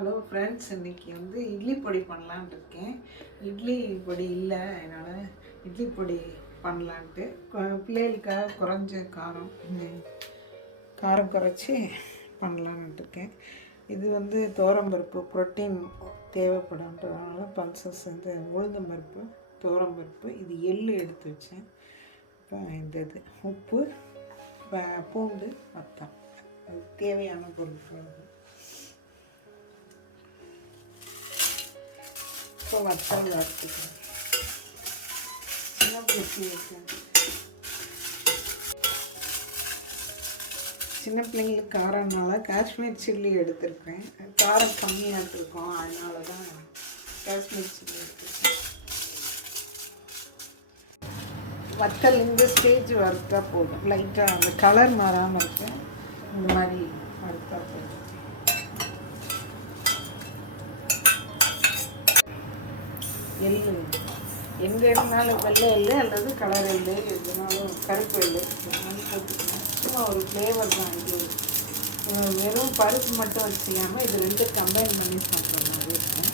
Hello friends, இன்றைக்கி இட்லி பொடி பண்ணலான்ட்டு இருக்கேன். இட்லி பொடி இல்லை, அதனால் இட்லி பொடி பண்ணலான்ட்டு பிள்ளைகளுக்காக குறைஞ்ச காரம் குறைச்சி பண்ணலான்ட்டு இருக்கேன். இது துவரம்பருப்பு ப்ரோட்டீன் தேவைப்படுன்றதுனால பல்சஸ் உளுந்தம்பருப்பு, துவரம்பருப்பு, இது எள்ளு எடுத்து வச்சேன். இப்போ இது உப்பு, பூண்டு, வத்தல், அது தேவையான பொருட்கள். இப்போ வத்தல் வறுத்துக்கணும். சின்ன பிள்ளைங்களுக்கு காரம்னால காஷ்மீர் சில்லி எடுத்துருக்கேன். காரம் கம்மியாக இருக்கும், அதனால தான் காஷ்மீர் சில்லி எடுத்துருக்கேன். வத்தல் இந்த ஸ்டேஜ் வறுத்தா போதும். லைட்டாக அந்த கலர் மாறாமல் இருக்கும், இந்த மாதிரி வறுத்தா போதும். எள்ளு எங்கே இருந்தாலும் வெள்ளை எள்ளு அல்லது கலர் எள்ளு, எதுனாலும் கருப்பு எள்ளு எதுனாலும் போட்டுக்கலாம். சும்மா ஒரு ஃப்ளேவர் தான். இது வெறும் பருப்பு மட்டும் வச்சுக்காமல் இது ரெண்டு கம்பைன் பண்ணி சாப்பிட்ற மாதிரி இருக்கும்.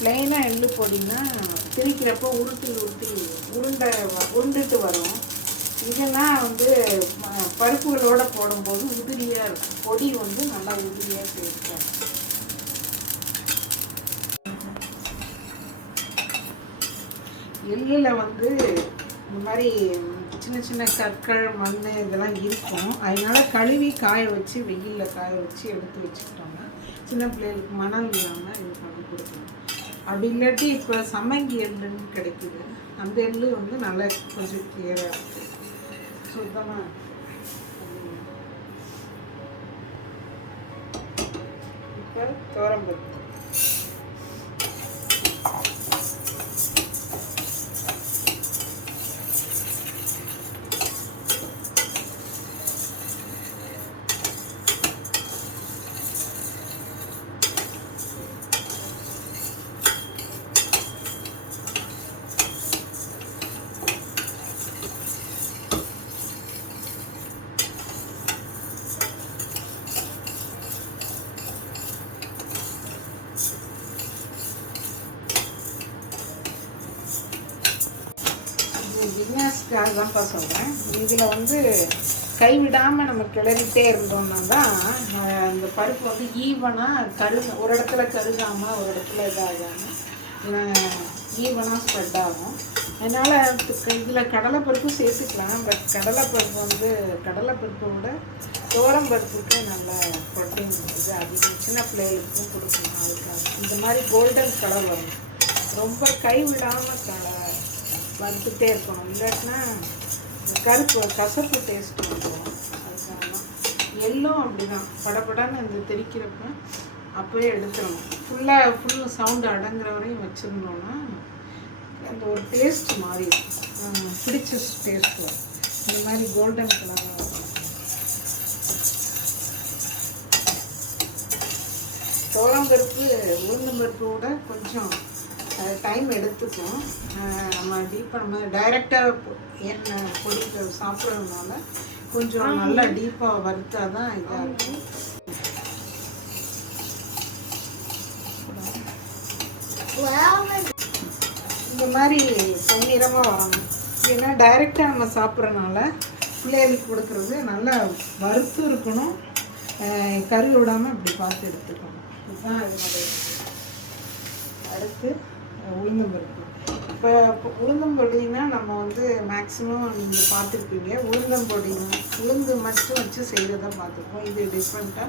ப்ளெயினாக எள்ளு பொடினா திரிக்கிறப்போ உருண்டுட்டு வரும். இதெல்லாம் பருப்புகளோடு போடும்போது உதிரியாக இருக்கும். பொடி நல்லா உதிரியாக சேர்க்கும். எள்ளில் இந்த மாதிரி சின்ன சின்ன கற்கள், மண் இதெல்லாம் இருக்கும். அதனால் கழுவி காய வச்சு, வெயிலில் காய வச்சு எடுத்து வச்சுக்கிட்டோம்னா சின்ன பிள்ளைகளுக்கு மணல் இல்லாமல் இது பண்ணி கொடுக்கணும். அப்படி இல்லாட்டி இப்போ சம்மங்கி எள்ளுன்னு கிடைக்குது. அந்த எள்ளு நல்லா கொஞ்சம் கிளியராக இருக்குது, சுத்தமாக. இப்போ துவரம்பருப்பு விஞ்ஞானத்துக்காக தான்ப்பா சொல்கிறேன். இதில் கைவிடாமல் நம்ம கிளறிட்டே இருந்தோம்னா தான் அந்த பருப்பு ஈவனாக ஒரு இடத்துல கருகாமல், ஒரு இடத்துல இதாகாமல் ஈவனாக ஸ்ப்ரெட் ஆகும். அதனால் இதில் கடலைப்பருப்பு சேர்த்துக்கலாம். பட் கடலைப்பருப்பை விட துவரம்பருப்புக்கு நல்ல ப்ரோட்டீன் இருக்குது. அதிகம் சின்ன பிள்ளைகளுக்கும் கொடுக்கணும். அதுக்காக இந்த மாதிரி கோல்டன் கலர் வரும். ரொம்ப கைவிடாமல் வறுத்துட்டே இருக்கணும், இல்லாட்டினா கசப்பு டேஸ்ட்டு வந்துடும். அதுக்காக தான் எள்ளும் அப்படி தான் படப்படான்னு தெரிக்கிறப்ப அப்போயே எடுத்துடணும். ஃபுல் சவுண்டு அடங்குற வரையும் வச்சுருந்தோன்னா அந்த ஒரு டேஸ்ட் மாறி பிடிச்ச டேஸ்ட் வரும். இந்த மாதிரி கோல்டன் கலராக இருக்கும். துவரம்பருப்பு உளுந்தம்பருப்போட கொஞ்சம் டைம் எடுத்துக்கும். நம்ம டைரெக்டாக எண்ணெய் பொடி சாப்பிட்றதுனால கொஞ்சம் நல்லா டீப்பாக வறுத்தா தான் இதாக இருக்கும். இந்த மாதிரி பொன்னிறமாக வரணும். ஏன்னா டைரெக்டாக நம்ம சாப்பிட்றதுனால பிள்ளைகளுக்கு கொடுக்குறது நல்லா வறுத்து இருக்கணும். கறி விடாமல் இப்படி பார்த்து எடுத்துக்கணும். இதுதான் இதனுடைய அடுத்து உளுந்தம்பருப்பு. இப்போ உளுந்தம்பொடினா நம்ம மேக்ஸிமம் நீங்கள் பார்த்துருப்பீங்க. உளுந்து மட்டும் வச்சு செய்கிறத பார்த்துருப்போம். இது டிஃப்ரெண்ட்டாக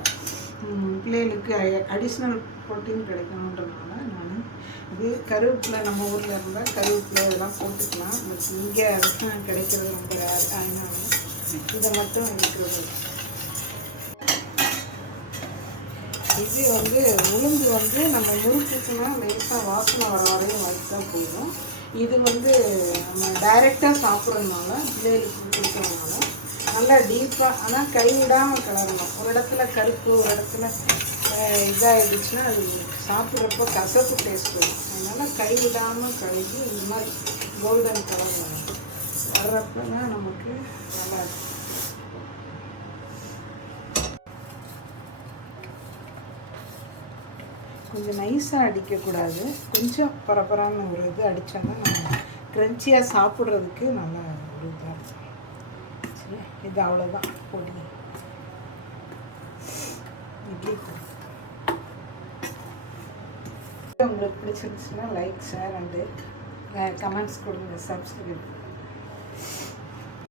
பிள்ளைகளுக்கு அடிஷ்னல் ப்ரோட்டீன் கிடைக்கணுன்றதுனால நான் இது கருவேப்பிலை, நம்ம ஊரில் இருந்தால் கருவேப்பிலை இதெல்லாம் போட்டுக்கலாம். பட் இங்கே அதுதான் கிடைக்கிறது ரொம்ப ரேர். அதனால இதை மட்டும் இருக்கிறது. இது உளுந்து நம்ம முறுக்குக்குன்னா லேசாக வாசனை வர வரையும் வறுத்தா போதும். இது நம்ம டைரெக்டாக சாப்பிட்றதுனால, பிள்ளைகளுக்கு கொடுக்கறதுனால நல்லா டீப்பாக, ஆனால் கைவிடாமல் கிளறணும். ஒரு இடத்துல கருப்பு, ஒரு இடத்துல இதாகிடுச்சுன்னா அது சாப்பிட்றப்போ கசப்பு டேஸ்ட் வரும். அதனால் கைவிடாமல் கழுவி இந்த மாதிரி கோல்டன் கலர் வர்றப்ப தான் நமக்கு நல்லா இருக்கும். கொஞ்சம் நைஸாக அடிக்கக்கூடாது, கொஞ்சம் பரபரான ஒரு இது அடித்தோன்னா நம்ம க்ரன்ச்சியாக சாப்பிட்றதுக்கு நல்லா ஒரு இதாக இருக்கும். சரி, இது அவ்வளோதான் பொடி இட்லி பொடி. உங்களுக்கு பிடிச்சிருந்துச்சுன்னா லைக், ஷேர் அண்டு கமெண்ட்ஸ் கொடுங்க, சப்ஸ்கிரைப்.